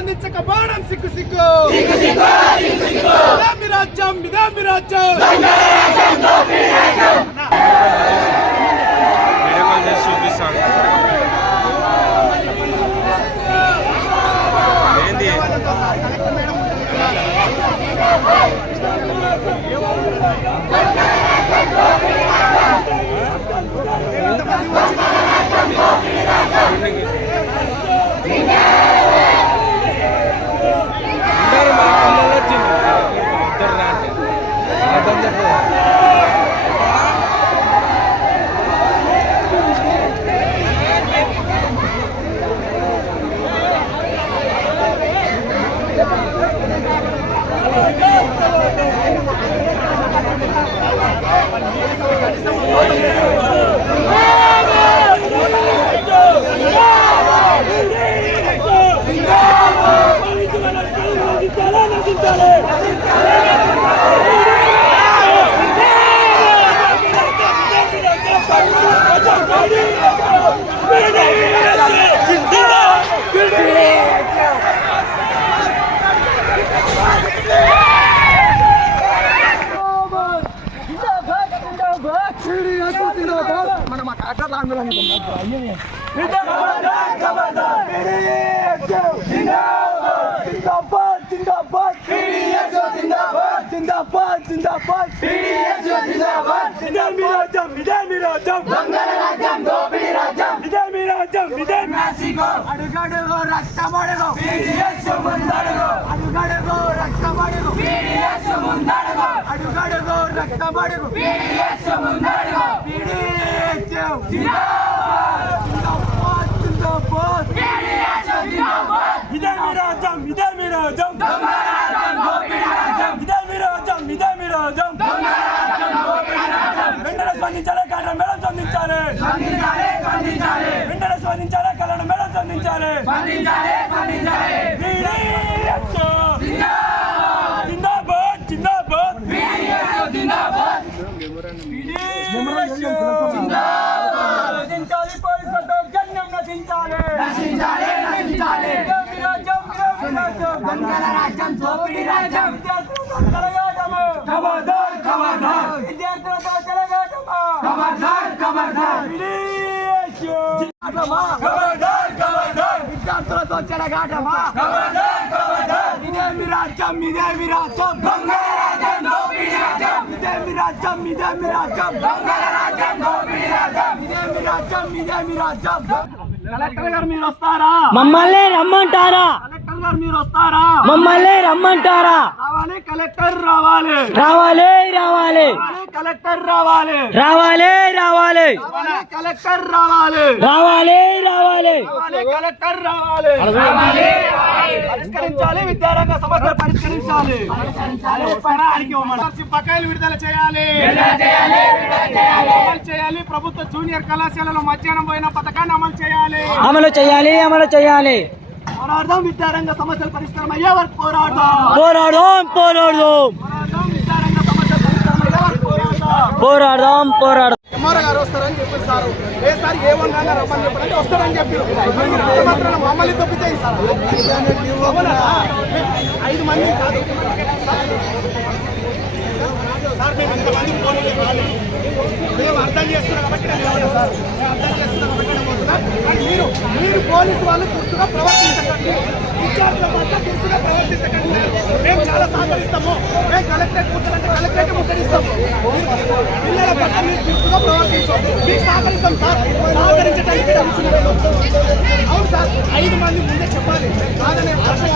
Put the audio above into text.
స్పందించకపోవడం సిగ్గు సిగ్గు ఇదే మీ రాజ్యం ఇదే మీ రాజ్యం. ಬಂದಿರ್ತದೆ అర్థం చెప్పదు అడుగడుగు రక్తమడుగు అడుగడుగు రక్తమడుగు అడుగడుగు రక్తమడుగు ఇదే మీ రాజ్యం ఇదే మీ రాజ్యం ఇదే మీ రాజ్యం ఇదే మీ రాజ్యం వెంటనే స్పందించాలి కళ్యాణ మేడం స్పందించాలి వెంటనే స్పందించాలి కళ్యాణ మేడం స్పందించాలి BDS! జిందాబాద్ జిందాబాద్ నశించాలి పోలీసుల దౌర్జన్యం నశించాలి ఇదేమి రాజ్యం, ఇదేమి రాజ్యం. విద్యార్థులతో చెలగాటము. విద్యార్థులతో చెలగాటము. BDS! విద్యార్థులతో చెలగాటమా ఇదేమి రాజ్యం ఇదేమి రాజ్యం ఇదేమి రాజ్యం ఇదేమి రాజ్యం ఇదేమి రాజ్యం ఇదేమి రాజ్యం కలెక్టర్ గారు మీరు వస్తారా మమ్మల్ని రమ్మంటారా కలెక్టర్ గారు మీరు వస్తారా? మమ్మల్ని రమ్మంటారా? రావాలి కలెక్టర్ రావాలి. రావాలి రావాలి. కలెక్టర్ రావాలి. రావాలి రావాలి. కలెక్టర్ రావాలి. రావాలి రావాలి. రావాలి కలెక్టర్ రావాలి. పరిష్కరించాలి విద్యారంగ సమస్యలు పరిష్కరించాలి. బకాయిలు విడుదల చేయాలి. అమలు చేయాలి. ప్రభుత్వ జూనియర్ కళాశాలలో మధ్యాహ్నం పోయిన పథకాన్ని అమలు చేయాలి. అమలు చేయాలి అమలు చేయాలి. పోరాడదాం విద్యారంగ సమస్యలు పరిష్కారం అయ్యే వరకు పోరాడదాం. పోరాడదాం పోరాడదాం. పోరాడదాం పోరాడదాం. పోరాడదాం గారు వస్తారని చెప్పారు సార్. ఏ సార్ ఏ వన్ గారు రమ్మని చెప్పారంటే వస్తారని చెప్పారు. మాత్రం మమ్మల్ని తప్పితే సార్? ఐదు మంది కాదు. సార్ మేము ఇంతమంది మేము అర్థం చేస్తున్నాం కాబట్టి సార్. అర్థం చేస్తున్నాం కాబట్టి మీరు మీరు పోలీసు వాళ్ళు దుస్తుగా ప్రవర్తించకండి. విద్యార్థుల పట్ల దుస్తుగా ప్రవర్తించకండి మేము చాలా సహకరిస్తాము. మేము కలెక్టరేట్ కూర్చోాలంటే కలెక్టరేట్ ముట్టడిస్తాము పిల్లల పట్ల మీరు దుస్తుగా ప్రవర్తించండి మీకు సహకరిస్తాం సార్. సహకరించడానికి అవును సార్ ఐదు మంది ముందే చెప్పాలి. కాదనే ప్రశ్న